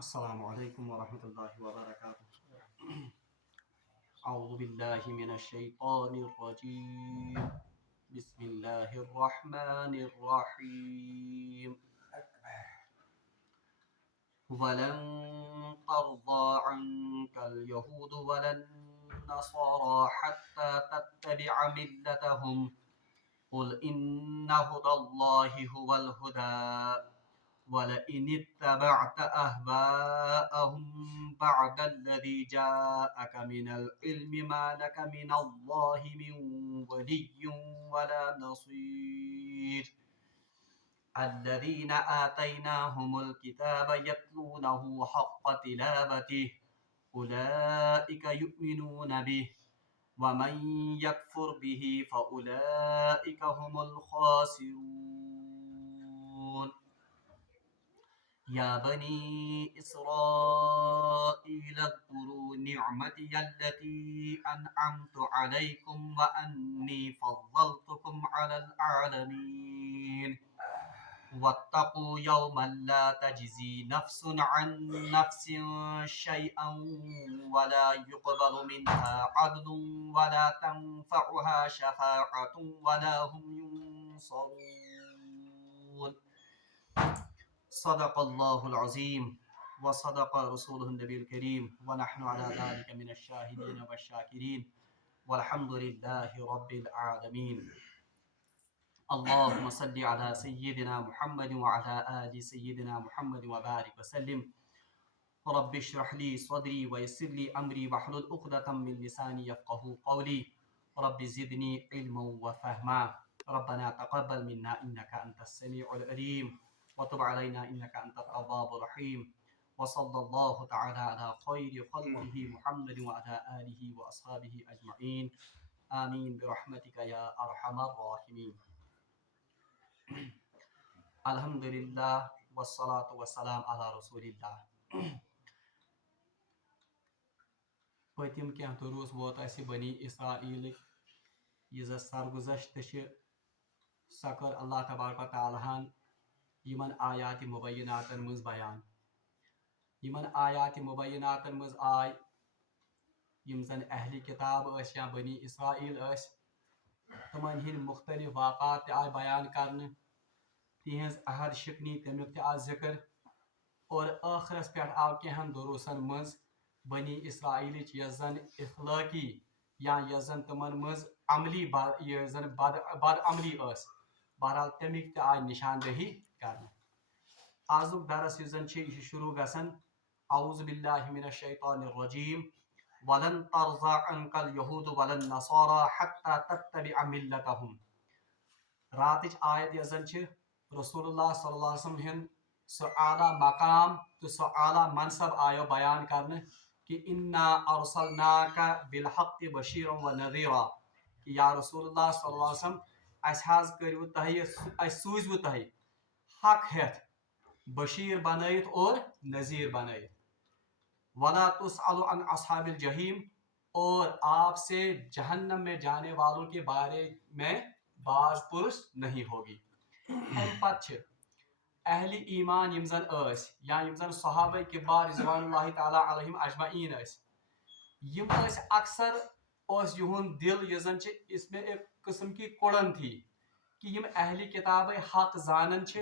السلام علیکم ورحمۃ اللہ وبرکاتہ۔ اعوذ باللہ من الشیطان الرجیم، بسم اللہ الرحمن الرحیم۔ ولن ترضى عنك اليهود ولا النصارى حتى تتبع ملتهم قل إن هدى الله هو الهدى ولئن اتبعت أهواءهم بعد الذي جاءك من العلم ما لك من الله من ولي ولا نصير الذين آتيناهم الكتاب يتلونه حق تلاوته أولئك يؤمنون به ومن يكفر به فأولئك هم الخاسرون يا بني إسرائيل اذكروا نعمتي التي أنعمت عليكم وأني فضلتكم على العالمين واتقوا يوما لا تجزي نفس عن نفس شيئا ولا يقبل منها عدل ولا تنفعها شفاعة ولا هم ينصرون صدق الله العظيم وصدق رسوله النبي الكريم ونحن على ذلك من الشاهدين والشاكرين والحمد لله رب العالمين اللهم صل على سيدنا محمد وعلى آل سيدنا محمد وبارك وسلم رب اشرح لي صدري ويسر لي أمري واحلل عقدة من لساني يفقهوا قولي رب زدني علما وفهما ربنا تقبل منا إنك أنت السميع العليم وتب علينا إنك أنت التواب الرحيم وصلى الله تعالى على خير خلقه محمد وعلى آله وأصحابه أجمعين آمين برحمتك يا أرحم الراحمين الحمدللہ والصلاة والسلام علی رسول اللہ۔ پتم کینٛہہ دروس ووت اسہِ بنی اسرائیل یہ سرگزشت سۄ کٔر اللہ تبارک و تعالیٰ ہن یمن آیات مبیناتن مز بیان۔ یمن آیات مبیناتن مز آئی یم زن اہل کتاب ٲسۍ یا بنی اسرائیل ٲسۍ تمن ہٕنٛدۍ مختلف واقعات تہِ آیہِ بیان کرنہٕ، تہنٛز عہد شکنی تمیُک تہِ آو ذکر، اور ٲخرس پٮ۪ٹھ آو کینٛہن دروسن منٛز بنی اسرائیلٕچ یۄس زن اخلٲقی یا یۄس زن تمن منٛز عملی یۄس زن بد عملی ٲس، بہرحال تمیُک تہِ آیہِ نشاندہی کرنہٕ۔ آزُک درس یُس زن چھُ یہِ چھُ شروع گژھان اعوذ باللہ من الشیطان الرجیم ولن ترضى عنك اليهود ولا النصارى حتى تتبع ملتهم۔ راتٕچ آیت یۄس زن چھِ رسول اللہ صلی اللہ علیہ وسلم ہُنٛد سُہ اعلیٰ مقام تو سُہ اعلیٰ منصب آیو بیان کرنہٕ کہ انا ارسلناک بالحق بشیرا ونذیرا، کہ یا رسول اللہ صلی اللہ علیہ وسلم اسہِ حظ کٔرِو تۄہہِ اسہِ سوٗزوٕ تۄہہِ حق ہٮ۪تھ بشیر بنٲیِتھ اور نذیر بنٲیِتھ، ولا تسأل عن اصحاب الجحیم، اور آپ سے جہنم میں جانے والوں کے بارے میں باز پرس نہیں ہوگی۔ امہِ پتہٕ چھِ اہل ایمان یم زن ٲسۍ یا یم زن صحابہ کبار رضوان اللہ تعالیٰ علیہم اجمعین ٲسۍ، یم ٲسۍ اکثر اوس یہُنٛد دل یُس زن چھِ اس میں ایک قسم کی کڑن تھی کہ یم اہل کتابے حق زانن چھِ،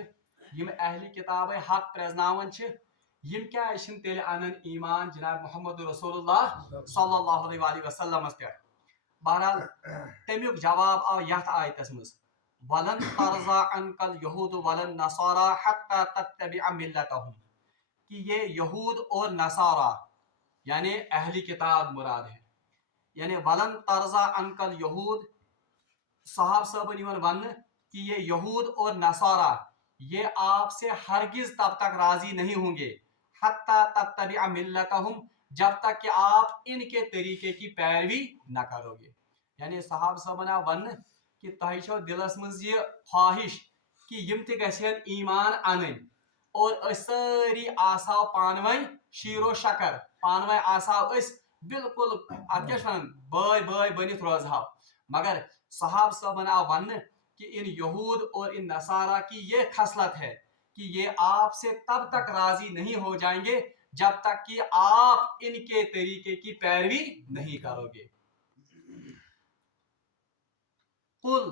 یم اہل کتابے حق پرزناون چھِ، یم کیٛازِ چھِنہٕ تیٚلہِ انان ایمان جناب محمد رسول اللہ صلی اللہ علیہ وآلہ وسلمس پٮ۪ٹھ۔ بہرحال تمیُک جواب آو یتھ آیتس منٛز ولن ترضى عنك اليهود ولا النصارى حتى تتبع ملتهم، کہ یہ یہود اور نصارہ یعنی اہل کتاب مراد ہے، یعنی ولن ترضى عنك اليهود صحاب صاحبن یوان وننہٕ کہ یہ یہود اور نصارہ یہ آپ سے ہرگز تب تک راضی نہیں ہوں گے حتی تتبع ملتهم، جب تک کہ آپ ان کے طریقے کی پیروی نہ کرو گے۔ یعنی صحاب صاحبن آو وننہٕ کہ تۄہہِ چھو دلس منٛز یہ خواہش کہ یم تہِ گژھن ایمان انٕنۍ اور أسۍ سٲری آسہو پانہٕ ؤنۍ شیٖر و شکر، پانہٕ ؤنۍ آسہو أسۍ بالکل اتھ کیٛاہ چھِ ونان بٲے بٲے بٔنِتھ روزہو، مگر صحاب صاحبن آو وننہٕ کہ ان یہود اور ان نصارہ کی یہ خصلت ہے کہ یہ آپ سے تب تک راضی نہیں ہو جائیں گے जब तक कि आप इनके तरीके की पैरवी नहीं करोगे। कुल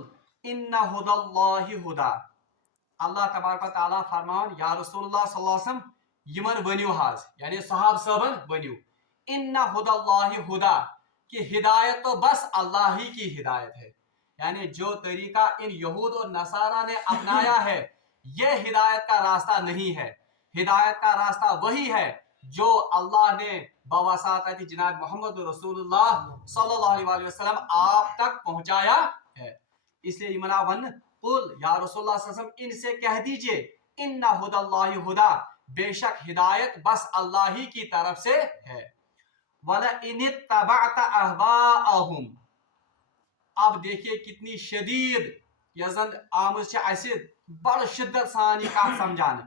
इन्ना हुदल्लाहि हुदा, अल्लाह तबारक व तआला फरमान या रसूलुल्लाह सल्लल्लाहु अलैहि वसल्लम यमन वनियो हाज, यानी सहाब सबन वनियो इन्ना हुदल्लाहि हुदा, कि हिदायत तो बस अल्लाह ही की हिदायत है। यानी जो तरीका इन यहूद और नसारा ने अपनाया है यह हिदायत का रास्ता नहीं है। हिदायत का रास्ता वही है जो अल्लाह ने बवसात जनाब मोहम्मद रसूलुल्लाह सल्लल्लाहु अलैहि वसल्लम आप तक पहुंचाया है। इसलिए इमना वन कुल या रसूलुल्लाह सल्लल्लाहु अलैहि वसल्लम, इनसे कह दीजिए इन्ना हुदल्लाहि हुदा, बेशक हिदायत बस अल्लाह ही की तरफ से है। वला इनित्तबअत अहवाअहुम, अब देखिए कितनी शदीद यजन आमज बड़ शिद्दत सान ये कथ समझाने।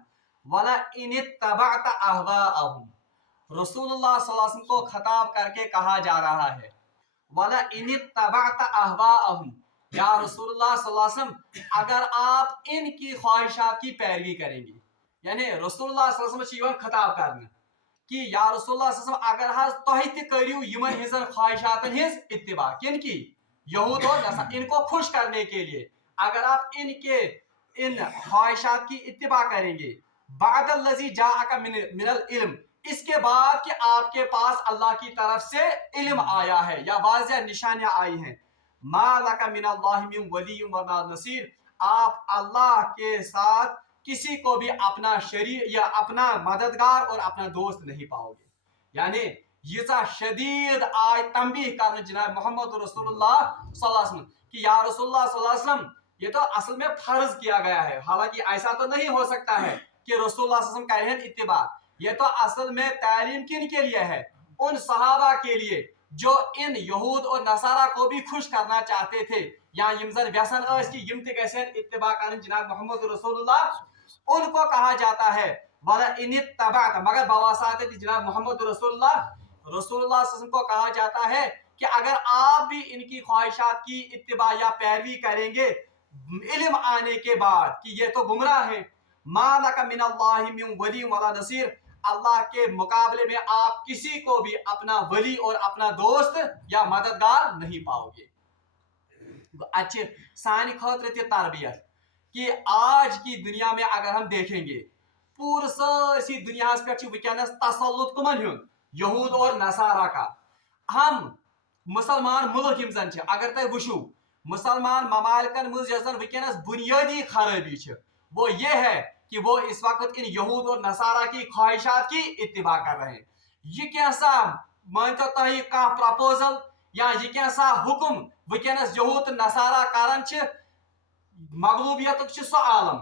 वला इनित्तबअत अहवाअहुम, रसूलुल्लाह सल्लल्लाहु अलैहि वसल्लम को खिताब करके कहा जा रहा है वला इनित्तबअत अहवाअहुम, या रसूलुल्लाह सल्लल्लाहु अलैहि वसल्लम अगर आप इनकी ख्वाहिशात की पैरवी करेंगे, यानी रसूलुल्लाह सल्लल्लाहु अलैहि वसल्लम खिताब करना कि या रसूलुल्लाह सल्लल्लाहु अलैहि वसल्लम अगर हाज तोह ते करियो यमन हिजन ख्वाहिशातन हिज इत्तिबा, किन की यहूद और नसारा, इनको खुश करने के लिए अगर आप इनके इन ख्वाहिशात की इत्तिबा करेंगे, बादल लजी जाअका मिनल इल्म, इसके बाद कि आपके पास अल्लाह की तरफ से इल्म आया है या वाज़िह निशानियां आई हैं, मा लका मिनल्लाहि मिन वली व नसीर, आप अल्लाह के साथ किसी को भी अपना शरीर या अपना मददगार और अपना दोस्त नहीं पाओगे। यानी यीजा शदीद आय तंबीह करने जनाब मोहम्मद रसूलुल्लाह सल्लल्लाहु अलैहि वसल्लम कि या रसूलुल्लाह सल्लल्लाहु अलैहि वसल्लम ये तो असल में फर्ज किया गया है, हालांकि ऐसा तो नहीं हो सकता है कि रसूलुल्लाह सल्लल्लाहु अलैहि वसल्लम करें इत्तिबा, ये तो असल में तालीम किन के लिए है, उन सहाबा के लिए जो इन यहूद और नसारा को भी खुश करना चाहते थे, या यमजन व्यसन की यम ते गसन इत्तिबा करन जनाब मोहम्मद रसूलुल्लाह, उनको कहा जाता है वला इनित्तबअत, मगर बवासात जनाब मोहम्मद रसूलुल्लाह सल्लल्लाहु अलैहि वसल्लम को कहा जाता है कि अगर आप भी इनकी ख्वाहिशात की इत्तिबा या पैरवी करेंगे इल्म आने के बाद कि ये तो गुमराह है, मा लका मिनल्लाहि मिन वली वला नसीर, अल्लाह के मुकाबले में आप किसी को भी अपना वली और अपना दोस्त या मददगार नहीं पाओगे। अच्छे सानी खतरे ते तरबियत कि आज की दुनिया में अगर हम देखेंगे पूरी सारी दुनिया पे वनस तसल्लुत कमन हुन, यहूद और नसारा का। हम मुसलमान मुल्क यम जन अगर तुम वुशु मुसलमान ममालिकन मज वनस बुनियादी खराबी वो ये है कि वो इस वक्त इन यहूद और नसारा की ख्वाहिशात की इत्तिबा कर रहे हैं। ये कैसा मानते तुम कह प्रपोजल या ये कैसा हुक्म वनस यहूद नसारा करन मगलूबियत सो आलम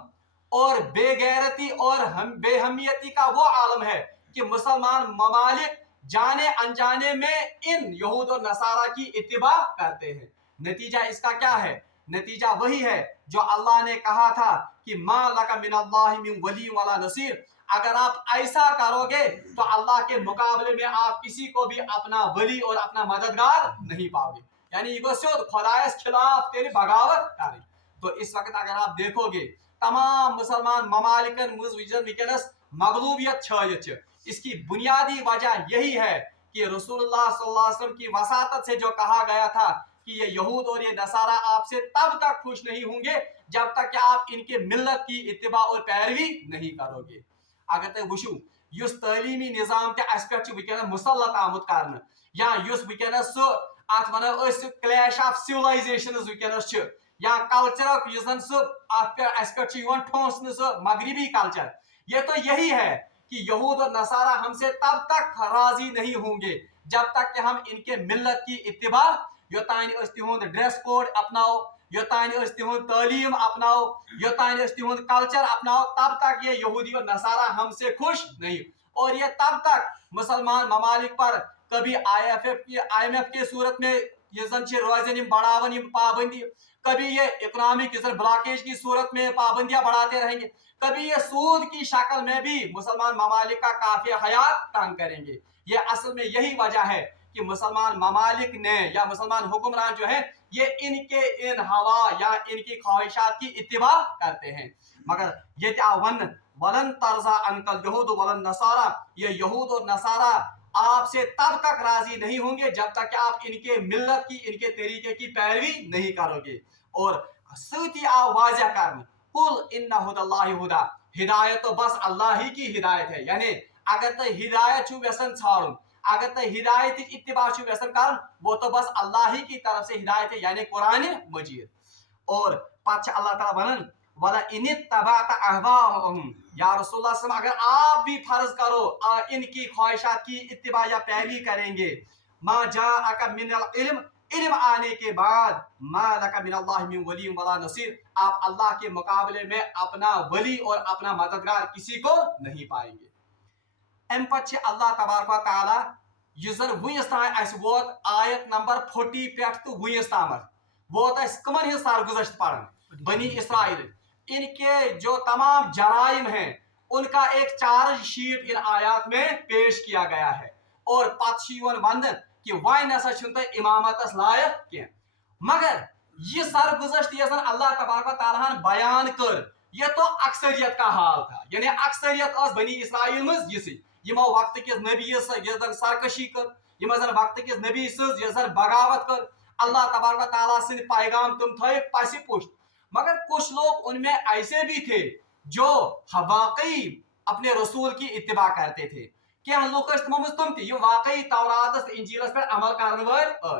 और बेगैरती और बेहमियती का वो आलम है कि मुसलमान ममालिक जाने अनजाने में इन यहूद और नसारा की इत्तिबा करते हैं। नतीजा इसका क्या है? नतीजा वही है जो अल्लाह ने कहा था कि मा लका मिनल्लाहि मिन वली वला नसीर, अगर आप ऐसा करोगे तो अल्लाह के मुकाबले में आप किसी को भी अपना वली और अपना मददगार नहीं पाओगे। यानी ये खुदायस खिलाफ तेरी बगावत करे। तो इस वक्त अगर आप देखोगे तमाम मुसलमान ममालिकन वनस मगलूबियत छायत, इसकी बुनियादी वजह यही है कि रसूलुल्लाह सल्लल्लाहु अलैहि वसल्लम की वसातत से जो कहा गया था कि ये यहूद और ये नसारा आपसे तब तक खुश नहीं होंगे जब तक कि आप इनके मिल्लत की इत्तिबा और पैरवी नहीं करोगे। अगर तुम वुशु युस तालीमी निजाम ते अस पे वनस मुसल्लत आमुत करने, या युस वनस सो अत वनो क्लैश ऑफ सिविलाइजेशंस वनस या कल्चर युसन सो अस पे ठोंसने सो मगरबी कल्चर, ये तो यही है कि यहूद और नसारा हमसे तब तक राजी नहीं होंगे जब तक कि हम इनके मिल्लत की इत्तिबा, योतान तिहुंद ड्रेस कोड अपनाओ, योतान तिहुंद तालीम अपनाओ, योतान तिहुंद कल्चर अपनाओ, तब तक ये यहूदी और नसारा हमसे खुश नहीं। और ये तब तक मुसलमान ममालिक पर कभी IMF की सूरत में ये जन रोजन बढ़ावन पाबंदी, कभी ये इकोनॉमिक ब्लॉकेज की सूरत में पाबंदियां बढ़ाते रहेंगे, कभी ये सूद की शक्ल में भी मुसलमान ममालिक का काफी हयात तंग करेंगे। ये असल में यही वजह है कि मुसलमान ममालिक ने या मुसलमान हुक्मरान जो है ये इनके इन हवा या इनकी ख्वाहिशात की इत्तिबा करते हैं। मगर ये वन वलन तरजा अनकल यहूद वलन नसारा, ये यहूद और नसारा आपसे तब तक राजी नहीं होंगे जब तक कि आप इनके मिल्लत की, इनके तरीके की पैरवी नहीं करोगे। और साथ ही आप वाज़ह करना, कुल इन्ना हुदल्लाहि हुदा, हिदायत तो बस अल्लाह ही की हिदायत है। यानी अगर तो हिदायत छु व्यसन छाड़ूं, अगर तो हिदायत इत्तिबा छु व्यसन कर, वो तो बस अल्लाह ही की तरफ से हिदायत है, यानी कुरान मजीद। और पाछ अल्लाह ताला बनन वला इनित्तबात अहवाहुम, या रसूलुल्लाह सल्लल्लाहु अलैहि वसल्लम अगर आप भी फर्ज करो इनकी ख्वाहिशात की इत्तिबा या पैरवी करेंगे, मा जाअका मिनल इल्म, इल्म आने के बाद मा लका मिनल्लाहि मिन वली वला नसीर, आप अल्लाह के मुकाबले में अपना वली और अपना मददगार किसी को नहीं पाएंगे। अम पछ अल्लाह तबारक व तआला युजन वुनिस तान अस वोत आयत नंबर 40 पे तो वुनिस तामत वोत अस कमन हिंद सरगुजश्त पढ़न बनी इसराइल, इनके जो तमाम जराइम हैं उनका एक चार्ज शीट इन आयात में पेश किया गया है। और पत वन कि वह नसा इमामत लायक कह, मगर यह सरगुजश्त यसन अल्लाह तबारक व तआला बयान कर, यह तो अक्सरियत का हाल था। यानी अक्सरियत बनी इसराइल मज यमो वक्त किस नबी यन सरकशी कर, यम वक्त किस नबी यन बगावत कर, अल्लाह तबारक व तआला सिंध पैगाम तुम थे पसी पुष्ट। मगर कुछ लोग उनमें ऐसे भी थे जो वाकई अपने रसूल की इत्तिबा करते थे। क्या लोग तुम थे ये वाकई तौरात इंजीलस पे अमल करने वाले,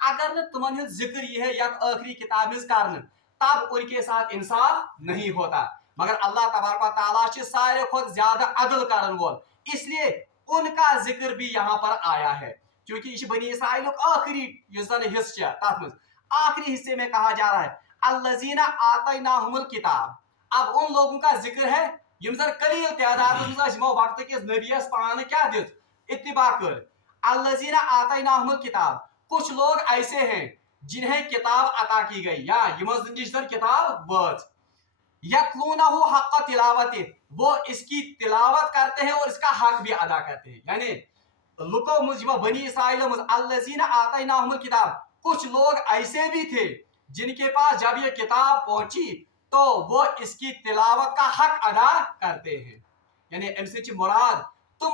अगर न तुमन जिक्र यह है या आखिरी किताब कर, तब उनके साथ इंसाफ नहीं होता। मगर अल्लाह तबारक व तआला सारे खुद ज्यादा अदल करन वोल, इसलिए उनका जिक्र भी यहाँ पर आया है। क्योंकि इस बनी इसराइल आखिरी हिस्सा तथ आखिरी हिस्से में कहा जा रहा है अल्लज़ीना आतैनाहुमुल किताब। अब उन लोगों का जिक्र है यम जन कलील तादाद में वक्त के नबियस पान क्या दित इत्तिबा कर। अल्लज़ीना आतैनाहुमुल किताब, कुछ लोग ऐसे हैं जिन्हें किताब अता की गई या यम किताब वज यतलूनहु हक़्क़ तिलावति, वो इसकी तिलावत करते हैं और इसका हक भी अदा करते हैं। यानी लुको मुझ बनी इसराइल अल्लज़ीना आतैनाहुमुल किताब, कुछ लोग ऐसे भी थे जिनके पास जब ये किताब पहुंची तो वो इसकी तिलावत का हक अदा करते हैं। यानी एमसे मुराद तुम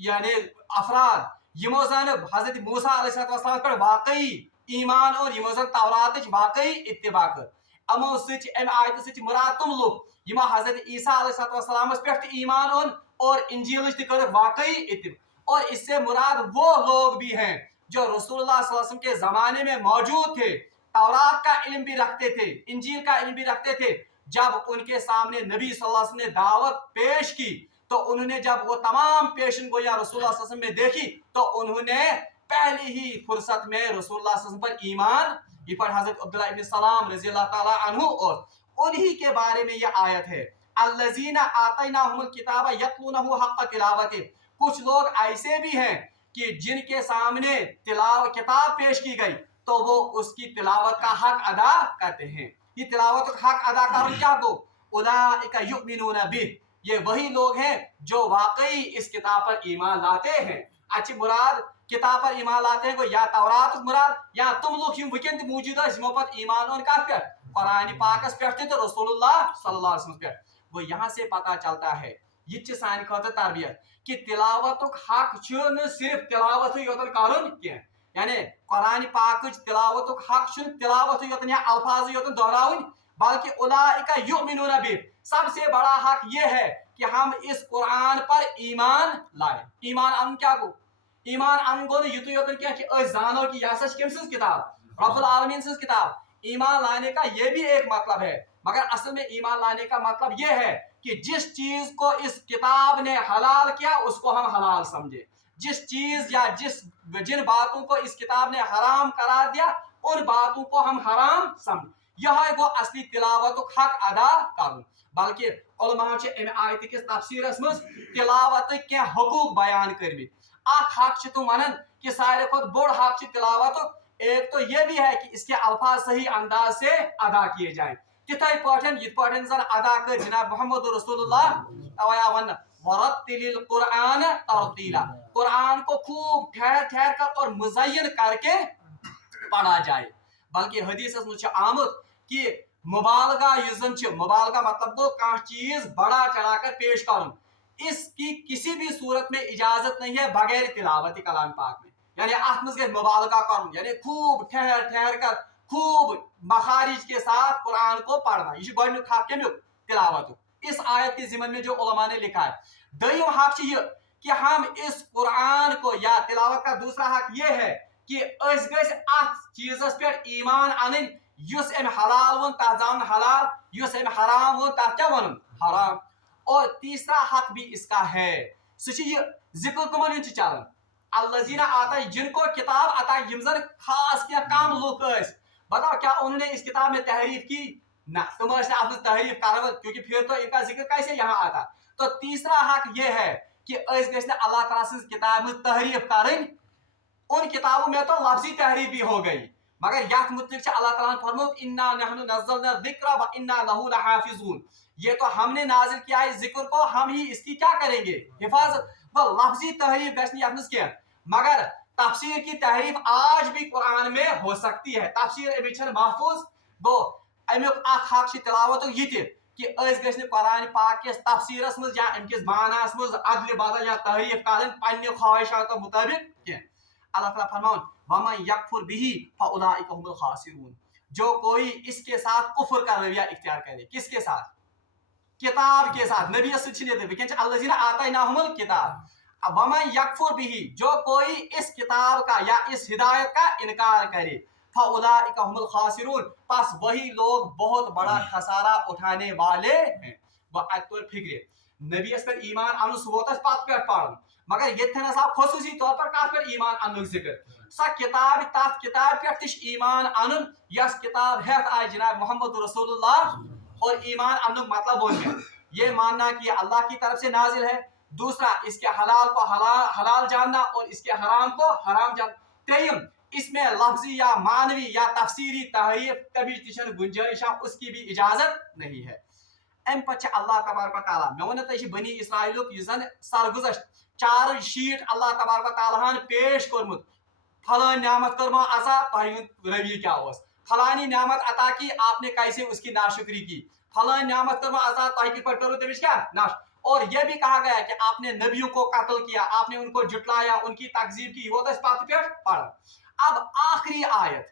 यानी अफराद यमो जन हजरत मूसा अलैहिस्सलाम पर वाकई ईमान और यमो जन तौरात वाकई इत्तिबा कर, अमो अम आयत से मुराद तुम लोग यमा हजरत ईसा अलैहिस्सलाम पे ईमान और इंजील कर वाकई इत्तिबा। और इससे मुराद वो लोग भी हैं जो रसूलुल्लाह सल्लल्लाहु अलैहि वसल्लम के जमाने में मौजूद थे, तौरात का इल्म भी रखते थे, इंजील का इल्म भी रखते थे। जब उनके सामने नबी सल्लल्लाहु अलैहि वसल्लम ने दावत पेश की तो उन्होंने जब वो तमाम पेशन गोया रसूलुल्लाह सल्लल्लाहु अलैहि वसल्लम में देखी तो उन्होंने पहली ही फुर्सत में रसूलुल्लाह सल्लल्लाहु अलैहि वसल्लम पर ईमान ये पर हजरत अब्दुल्लाह इब्न सलाम रज़ियल्लाहु ताला अन्हु और उन्हीं के बारे में यह आयत है अल्लज़ीना आतैनाहुमुल किताब यतलूनहु हक़्क़ तिलावति। कुछ लोग ऐसे भी हैं कि जिनके सामने किताब पेश की गई तो वो उसकी तिलावत का हक अदा करते हैं। ये तिलावत का हक अदा कर क्या को उलाइका युमिनूना बिह, ये वही लोग हैं जो वाकई इस किताब पर ईमान लाते हैं। अच्छी मुराद किताब पर ईमान लाते हैं को या तौरात मुराद या तुम लोग हम वकन मौजूदा पर ईमान और का पे कुरान पाकस पे तो रसूलुल्लाह सल्लल्लाहु अलैहि वसल्लम पे। वो यहाँ से पता चलता है ये सान खत तरबियत कि तिलावत हक न सिर्फ तिलावत योतन करुन कह, यानी कुरान पाक तिलावत हक तिलावत योतन या अल्फाज योतन दोहराउन, बल्कि उलाइका युमिनूना बिह, सबसे बड़ा हक ये है कि हम इस कुरान पर ईमान लाए। ईमान अन क्या को ईमान अन गो युत योतन क्या कि जानो कि यह कम किताब रब्बुल आलमीन सज किताब। ईमान लाने का ये भी एक मतलब है, मगर असल में ईमान लाने का मतलब ये है कि जिस चीज को इस किताब ने हलाल किया उसको हम हलाल समझे, जिस चीज या जिन बातों को इस किताब ने हराम करार दिया उन बातों को हम हराम समझ, यह है वो असली तिलावत हक अदा कर। बल्कि उलमा आयत किस तफसीरस मज तिलावत के हकूक बयान कर हक तुम वन कि सारे खुद बोड़ हक तिलावत। एक तो यह भी है कि इसके अल्फाज सही अंदाज से अदा किए जाए, तिथै पठन यिथ पठन जन अदा कर जनाब मोहम्मद रसूलुल्लाह तवया वन वरत्तिलिल कुरान तरतीला, कुरान को खूब ठहर ठहर कर और मुज़य्यन करके पढ़ा जाए। बल्कि हदीस में आमद कि मुबालगा युजन छ, मुबालगा मतलब गो कह चीज बड़ा चढ़ा कर पेश करूं, इसकी किसी भी सूरत में इजाजत नहीं है बगैर तिलावत कलाम पाक में। यानी अत मज मुबालगा करूं, यानी खूब ठहर ठहर कर खूब मखारिज के साथ कुरान को पढ़ना, यह गोडनुक हक कमियुक तिलावत। इस आयत के जिमन में जो उलमा ने लिखा है। दय्यम हक यह कि हम इस कुरान को या तिलावत का दूसरा हक यह है कि अत चीजस पे ईमान अन युस अम हलाल वो तथ जान हलाल, युस अम हराम वो तथ क्या वन हराम। और तीसरा हक भी इसका है, जिक्र कमन हूं चलन अल्लज़ीना आता, जिनको किताब अता यम जन खास क्या कम लुक। बताओ क्या उन्होंने इस किताब में तहरीफ की? ना, तुम अपनी तहरीफ कर, क्योंकि फिर तो इनका जिक्र कैसे यहाँ आता। तो तीसरा हक यह है कि अल्लाह ताला की किताब में तहरीफ करें। उन किताबों में तो लफ्जी तहरीफ भी हो गई, मगर यथ मुतलिक अल्लाह ताला ने फरमाया इन्ना नहनु नज़्ज़लना ज़िक्रा व इन्ना लहू लहाफ़िज़ून, ये तो हमने नाजिल किया है जिक्र को, हम ही इसकी क्या करेंगे, हिफाजत। वो लफ्जी तहरीफ गया, मगर तफसीर की तहरीफ आज भी कुरान में हो सकती है। तफसीर अभी महफूज गो अमुक हक तिलावत ये कि कुरान पाक के तफसीरस मज या अमकिस मानास मज अदल बदल या तहरीफ कर पन्ने ख्वाहिशात मुताबिक कह। अल्लाह ताला फरमाउन वमन यकफुर बिही फउलाइका हुमुल खासिरून, जो कोई इसके साथ कुफर का रवैया इख्तियार करे। किसके साथ? किताब के साथ। नबी अल्लाज़ीना आतैनाहुमुल किताब, वमन यकफुर बिही, जो कोई इस किताब का या इस हिदायत का इनकार करे, फउलाइका हुमुल खासिरून, बस वही लोग बहुत बड़ा खसारा उठाने वाले हैं। वह फिक्र नबी पर ईमान अनु सुबोतस पत पे पढ़, मगर ये खसूसी तौर पर कत पे ईमान अनु जिक्र सा किताब तथ किताब पे ईमान अन यस किताब हेत आय जनाब मोहम्मद रसूलुल्लाह। और ईमान अनु मतलब वो है ये मानना कि अल्लाह की तरफ से नाजिल है। दूसरा, इसके हलाल को हलाल जानना और इसके हराम को हराम जानना। तीसरा, इसमें लफ्जी या मानवी या तफसीरी तहरीफ कभी तिशन गुंजाइश उसकी भी इजाजत नहीं है। अम पे अल्लाह तबारक व तआला मे वन तो बनी इसराइल जन सरगुजश्त चार शीट अल्लाह तबारक व तआला पेश कर्मुत। फलान नियामत कर्मा असा तुम रवि क्या उस, फलानी नियामत अता की आपने कैसे उसकी नाशुक्री की, फलान नियामत कर्मा असा तुम कित करो तमिस क्या नाश। और यह भी कहा गया कि आपने नबियों को कत्ल किया, आपने उनको जुटलाया, उनकी तकजीब की, वो तो पत पे पढ़। अब आखिरी आयत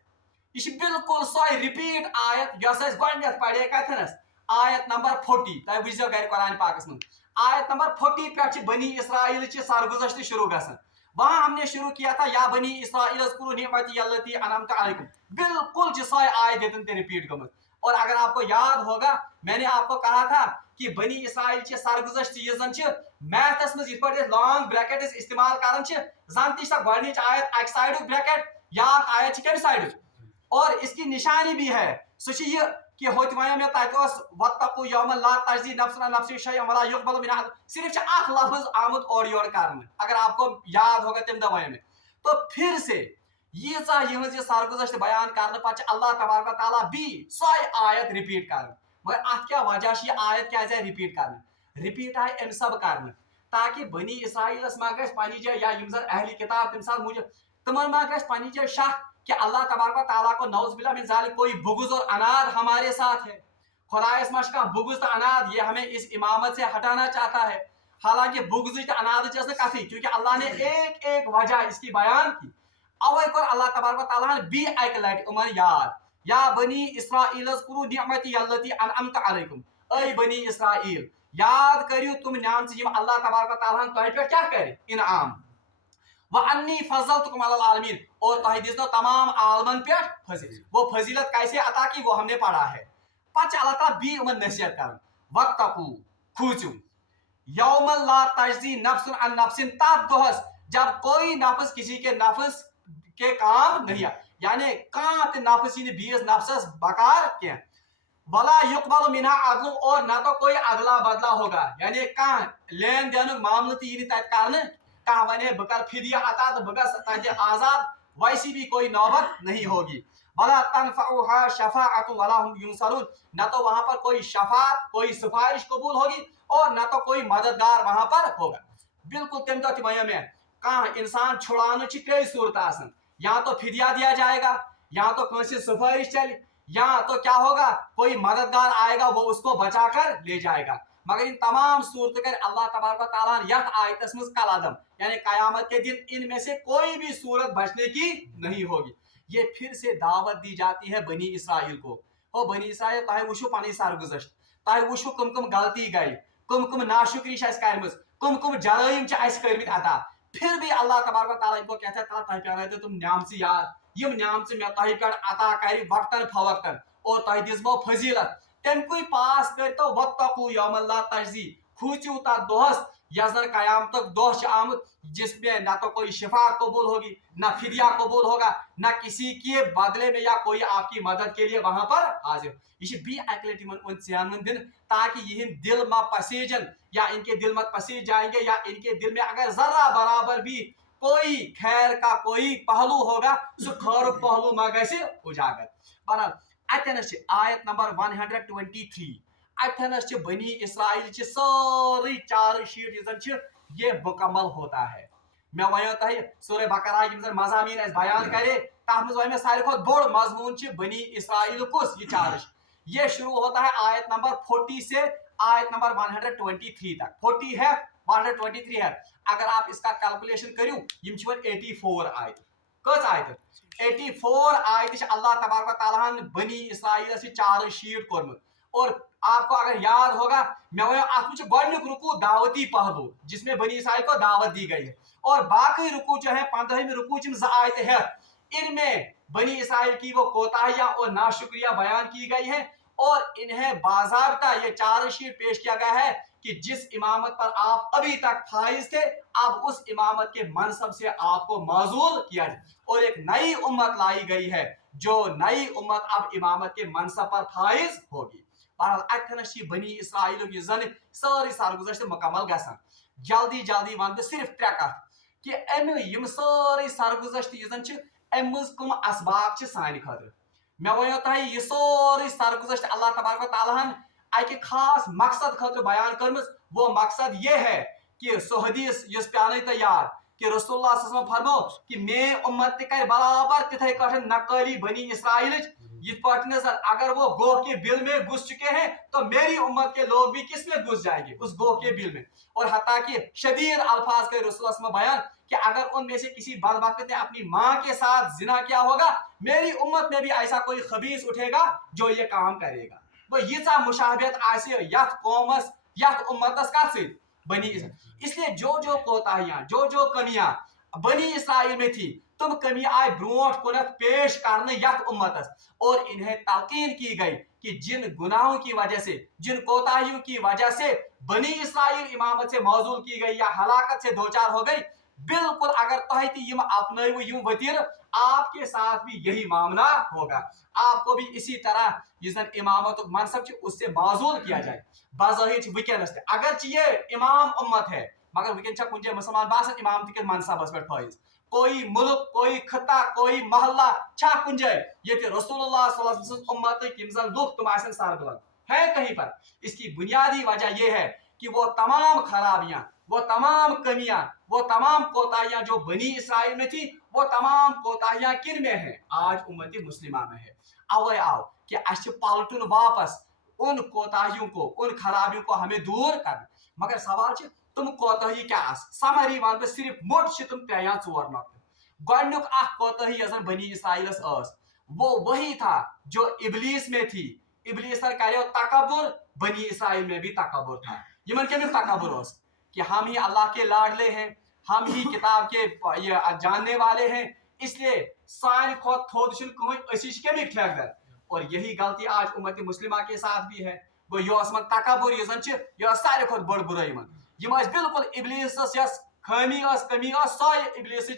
यह बिल्कुल सो रिपीट आयत यस गो पढ़े कथनस आयत नंबर 40 तुम वो गर कुरान पाकस मं आयत नंबर 40 पे बनी इसराइल सरगुजश्त शुरू गसन। वहां हमने शुरू किया था या बनी इसराइल अज़्कुरू निअमती अल्लती अनअमतु अलैकुम, बिल्कुल जिसोय आयत रिपीट गमत। और अगर आपको याद होगा मैंने आपको कहा था कि बनी इसराइल सरगुजश्त ये जन मैथस मज लॉन्ग ब्रैकेट इस्तेमाल कर जन ती गॉडनिच आयत अक साइड ब्रैकेट या आयत कम साइड, और इसकी निशानी भी है सो कि होत वह मे तत वत्तकू यौमन ला तजज़ी नफ्सुन अन नफ्सिन शैअन वला युक़बलु मिनहा, सिर्फ अख लफ्ज आमुत और योर करने, अगर आपको याद होगा तम दवाई में। तो फिर से यीचा यहज सरगुजश्त बयान करने पे अल्लाह तबारक व तआला भी सो आयत रिपीट कर, मगर अत क्या वजह यह आयत क्या रिपीट कर रिपीट आय अम सब कर ताकि बनी इसराइलस मा गस पन्नी जाय या यम जन अहली किताब तम साल मुझे तमन मा गस पन्नी जाय शक कि अल्लाह तबारक व तआला को नौज़ुबिल्लाह मिन ज़ालिक कोई बुग़्ज़ और अनाद हमारे साथ है। खुदाइस मश का बुग़्ज़ तो अनाद ये हमें इस इमामत से हटाना चाहता है। हालांकि बुग़्ज़ तो अनाद कथी, क्योंकि अल्लाह ने एक एक वजह इसकी बयान की। अवै कर अल्लाह तबारक व तआला भी एक लट उमर याद या बनी इसराइल अज़्कुरू निअमती अल्लती अनअमतु अलैकुम, ऐ बनी इसराइल याद करियो तुम नियामत यम अल्लाह तबारक व तआला तुम पे क्या करे इनाम। वअन्नी फज़लतुकुम अलल आलमीन, और तुह दिस तमाम आलमन पे फजीलत। वो फजीलत कैसे अता की वो हमने पढ़ा है। पच अल्लाह ताला भी उमन नसीहत कर वत्तकू खूचू यौमन ला तजज़ी नफ्सुन अन नफ्सिन, तात दोहस जब कोई नफ्स किसी के नफ्स के काम नहीं आ, यानी कांत नफ्स इन बीस नफ्सस बकार के वला युक़बलु मिनहा अदलु, और ना तो कोई अदला बदला होगा, यानी कहां लेन देन मामले तीन तक करने कहा वने बकर फिदिया अता तो बगस तक आजाद, वैसी भी कोई नौबत नहीं होगी। वला तनफउहा शफाअतु वला हुम युनसरून, ना तो वहां पर कोई शफात कोई सिफारिश कबूल होगी और ना तो कोई मददगार वहां पर होगा। बिल्कुल तम दो तिमया में कहा इंसान छुड़ाने कई सूरत आसन, या तो फिदिया दिया जाएगा, या तो कौन सी सिफारिश चले, या तो क्या होगा, कोई मददगार आएगा वो उसको बचा कर ले जाएगा। मगर इन तमाम सूरत कर अल्लाह तबारक व तआला यथ आयतस मज कल अदम, यानी कयामत के दिन इनमें से कोई भी सूरत बचने की नहीं होगी। ये फिर से दावत दी जाती है बनी इसराइल को। ओ बनी इसराइल, तह वुशु पन सरगुजश्त, तह वुशु कम कम गलती गई, कम नाशुक्री कर्मज, कम जराइम कर्मित अता, फिर भी अल्लाह तबारक व तआला इनको कहता है तह पे तुम न्यामत याद, यम न्यामत मे तह पे अता कर वक्तन फवक्तन, और तह दिसमो फजीलत, तमकुई पास कर तो वत्तकू यौमल ला तजज़ी, खूचू ता दोहस यजर कयामत दोह आमद, जिसमें ना तो कोई शिफा कबूल होगी, ना फिदिया कबूल होगा, ना किसी के बदले में या कोई आपकी मदद के लिए वहां पर हाजिर। ये बी अकलट इन दिन, ताकि ये दिल मा पसीजन, या इनके दिल मत पसीज जाएंगे, या इनके दिल में अगर जरा बराबर भी कोई खैर का कोई पहलू होगा, सो खैर पहलू मा गए उजागर। बहरहाल अतनस आयत नंबर 123, अतनस बनी इसराइल सारी चार शीट ये मुकम्मल होता है। मैं वो तह सूरह बकरा मजामीन बयान करे, तथ मे सारे खुद बोड़ मजमून बनी इसराइल कुस ये चार्ज। ये शुरू होता है आयत नंबर 40 से आयत नंबर 123 तक। 40 है, 123 है। अगर आप इसका कैलकुलेशन करू, 84 आयत। कस आयत 84 आयत अल्लाह तबारक व तआला बनी इसराइल से चार शीट कोरमुत। और आपको अगर याद होगा, मैं गोडनुक रुकू दावती पहलू, जिसमें बनी इसराइल को दावत दी गई है, और बाकी रुकू जो है 15वीं रुकू आयत है, इनमें बनी इसराइल की वो कोताहियां और नाशुक्रिया बयान की गई है, और इन्हें बाज़ाब्ता ये चार शीट पेश किया गया है कि जिस इमामत पर आप अभी तक फाइज थे, अब उस इमामत के मनसब से आपको माजूल किया जाए, और एक नई उम्मत लाई गई है, जो नई उम्मत अब इमामत के मनसब पर फाइज होगी। बहरहाल अतनस बनी इसराइल की जन सारी सरगुजश्त मुकम्मल गसान। जल्दी जल्दी वन बह सिर्फ त्रे कथ कि अम सारी सरगुजश्त अम कम असबाब सान खतर। मैं वो तह यह सारी सरगुजश्त अल्लाह तबारक व तआला अकि खास मकसद खतर बयान कर, वो मकसद ये है कि सो हदीस यस पे तैयार कि रसूलुल्लाह सल्लल्लाहु अलैहि वसल्लम फरमो कि मे उम्मत कर बराबर तिथे कठ नकली बनी इसराइल अगर वो गोह के बिल में घुस चुके हैं, तो मेरी उम्मत के लोग भी किस में घुस जाएंगे, उस गोह के बिल में। और हत्ता कि शदीद अल्फाज के रसूलुल्लाह में बयान कि अगर उनमें से किसी बदबख्त ने अपनी माँ के साथ जिना किया होगा, मेरी उम्मत में भी ऐसा कोई खबीस उठेगा जो ये काम करेगा। वो यीसा मुशाहबत आसे यथ कौमस यथ उम्मतस का से बनी। इसलिए जो कोताहियां, जो कमियां बनी इसराइल में थी, तुम कमी आए ब्रोट कुनत पेश करने यथ उम्मतस, और इन्हें तलकीन की गई कि जिन गुनाहों की वजह से, जिन कोताहियों की वजह से बनी इसराइल इमामत से मौजूल की गई या हलाकत से दोचार हो गई, बिल्कुल अगर तहती अपने यूं वतीर, आपके साथ भी यही मामला होगा। आपको भी इसी तरह जिस इमामत मनसब उससे माजूल किया जाए। बाज़ाहिर वनस अगर ये इमाम उम्मत है, मगर वनस कुछ मुसलमान बासन इमामत के मनसबस पे फाइज। कोई मुल्क, कोई खत्ता, कोई महल्ला छा कुछ ये रसूलुल्लाह सल्लल्लाहु अलैहि वसल्लम उम्मत लुक तुम सरबलंद है कहीं पर। इसकी बुनियादी वजह यह है कि वो तमाम खराबियां, वो तमाम कमियां, वो तमाम कोताहियां जो बनी इसराइल में थी, वो तमाम कोताहियां किन में है? आज उम्मत मुस्लिमा में है। अवे आओ कि अस पलटुन वापस उन कोताहियों को, उन खराबियों को हमें दूर करना। मगर सवाल तुम कोताही क्या समरी वन सिर्फ मोट तुम 3 या 4 नकत। गोडनुक कोताही बनी इसराइलस वो वही था जो इबलीस में थी। इबलीस करे तकब्बुर, बनी इसराइल में भी तकब्बुर था। यमन के तकब्बुर कि हम ही अल्लाह के लाडले हैं, हम ही किताब के ये जानने वाले हैं, इसलिए सारे खुद थोद कमिक ठेकदर। और यही गलती आज उम्मत मुस्लिमा के साथ भी है। वो योसमन तकब्बुर यह सारे खुद बड़ बुराई मन बिल्कुल इबलीस यस खामी कमी सो इबलीस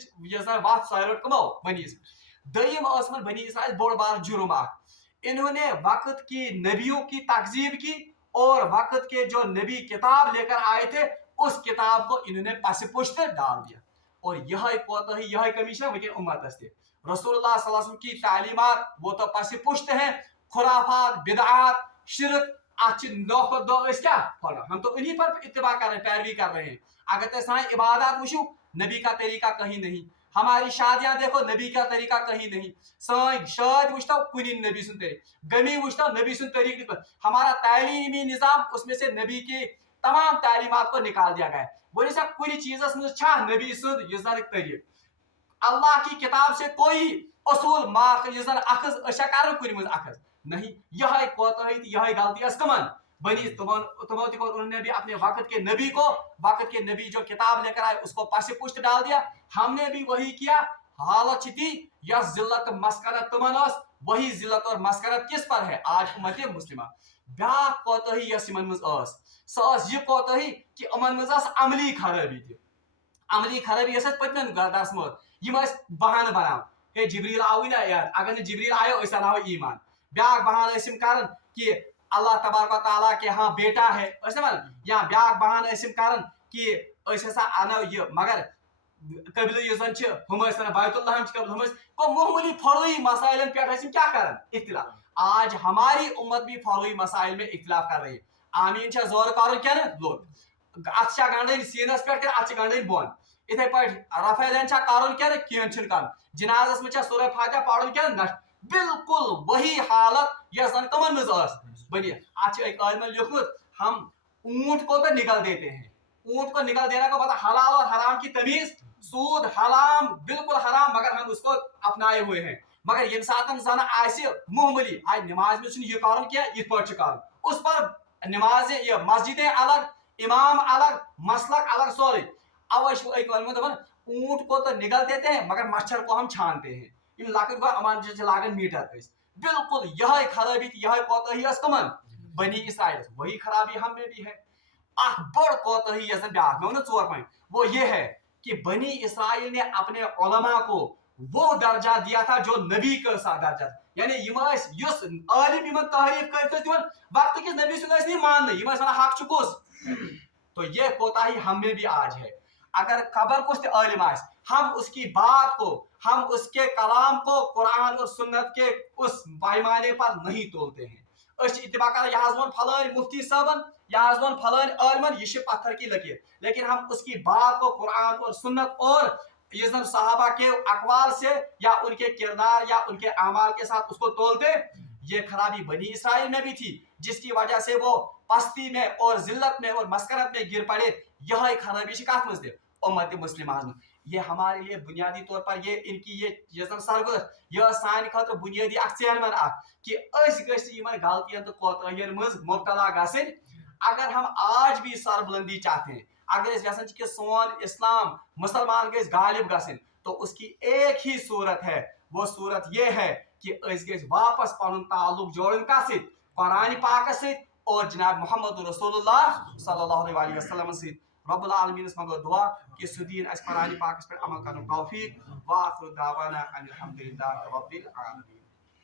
वत सारे कमो बनी। दयम बनी इसराइल बोड़ बार जुर्म। इन्होंने वक्त की नबियों की तकजीब की, और वक्त के जो नबी किताब लेकर आए थे उस किताब को इन्होंने पस पुश्त डाल दिया। और यह कोताही, यह कमी वह उम्मत रसूलुल्लाह सल्लल्लाहु अलैहि वसल्लम की तालीमात वो तो पस पुश्त हैं। खुराफात, बिदआत, शिरक क्या हम तो इन्हीं पर इत्तिबा कर रहे हैं, पैरवी कर रहे हैं। अगर तो सारी इबादत वुशु, नबी का तरीका कहीं नहीं। हमारी शादियां देखो नबी का तरीका कहीं नहीं, सन शादी वुचतो कुनी नबी सुन तरीका, गमी वुचतो नबी सुन तरीका, हमारा तालीमी निज़ाम उसमें से नबी की तमाम तालीमात को निकाल दिया गया है। वो सा कुछ चीज़ नबी सुन यह तरीका अल्लाह की किताब से कोई असूल मार्क यह अखज कर कुन मज अखज नहीं, यह कोताही यह गलती कमन बनी उन्होंने भी अपने वक्त के नबी को, वक्त के नबी जो किताब लेकर आए उसको पासे पुष्ट डाल दिया, हमने भी वही किया। हालत थी या जिल्लत मस्करत तुमन वही जिल्लत और मस्करत किस पर है आज उम्मत मुस्लिमा। ब्या कोताही यस इमन मज सह यह कोताही कि अमन मज अमली खराबी थी, अमली खराबी यस पतन दर्स मज यम बहान बनान हे जिब्रील आवी ना यार, अगर न जिब्रील आयो अस अनाव ईमान। ब्या बहान कर कि अल्लाह तबारक ताला के हाँ बेटा है या ब्या बहान कर कि अनो यह, मगर कबिल हम बैतुल्लाह कबिल को मामूली फरोई मसाइल पे क्या कर इख्तिलाफ। आज हमारी उम्मत भी फरोई मसाइल में इख्तिलाफ कर रही है। आमीन जोर कर क्या लोग अत गंडन सीनस पे अत गंडन बोन, इथे पे रफेदन कर कह जनाजस में सूरह फातिहा पढ़न क्या नश, बिल्कुल वही हालत यह कमन मज बनी। आलमन लिखुत हम ऊंट को तो निकल देते हैं, ऊंट को निकल देने को पता हलाल और हराम की तमीज, सूद हराम बिल्कुल हराम, मगर हम उसको अपनाए हुए हैं। मगर ये साथ जन मामूली आज नमाज में यह कर क्या इत कर उस पर नमाज ये मस्जिदें अलग, इमाम अलग, मसलक अलग, सोरे अवन ऊंट को तो निकल देते हैं मगर मच्छर को हम छानते हैं। इन लकट अमान लागन मीटर बिल्कुल यह खराबी यह कोताही कमन बनी इसराइल, वही खराबी हम में भी है। अख बड़ कोताही ब्या मे चोर पॉइंट वो ये है कि बनी इसराइल ने अपने उलमा को वो दर्जा दिया था जो नबी का सा दर्जा था, यानी आलिम इमन तारीफ कर वक्त के नबी नहीं मान हक चुकोस। तो ये कोताही हम में भी आज है। अगर खबर कुछ आलिम हम उसकी बात को, हम उसके कलाम को कुरान और सुन्नत के उस पैमाने पर नहीं तोलते हैं। इतबा कर यहाँ फलान मुफ्ती साहबन, यहाँ फलान आलमन, ये पत्थर की लकीर, लेकिन हम उसकी बात को कुरान और सुन्नत और ये सहाबा के अकवाल से या उनके किरदार या उनके अमाल के साथ उसको तोलते। ये खराबी बनी इसराइल में भी थी जिसकी वजह से वो पस्ती में और जिल्लत में और मस्करत में गिर पड़े। यह खराबी शिकायत में थे उम्मत मुस्लिम। ये हमारे लिए बुनियादी तौर पर ये इनकी ये सरगुजर यह सान खतर बुनियादी चेयरमैन कि गलतियन तो कोताहियन मज मुब्तला गसन। अगर हम आज भी सरबुलंदी चाहते हैं, अगर यसान कि सोन इस्लाम मुसलमान गज गालिब गसन, तो उसकी एक ही सूरत है, वो सूरत ये है कि वापस पन ताल्लुक जोड़न कुरान पाक से और जनाब मोहम्मद रसूलुल्लाह सल्लल्लाहु अलैहि वसल्लम से। रब्बुल आलमीन मंगो दुआ कि सुदीन अस कुरान पाक पर अमल करने तौफीक। व आखिर दावाना अनिल हम्दुलिल्लाहि रब्बिल आलमीन।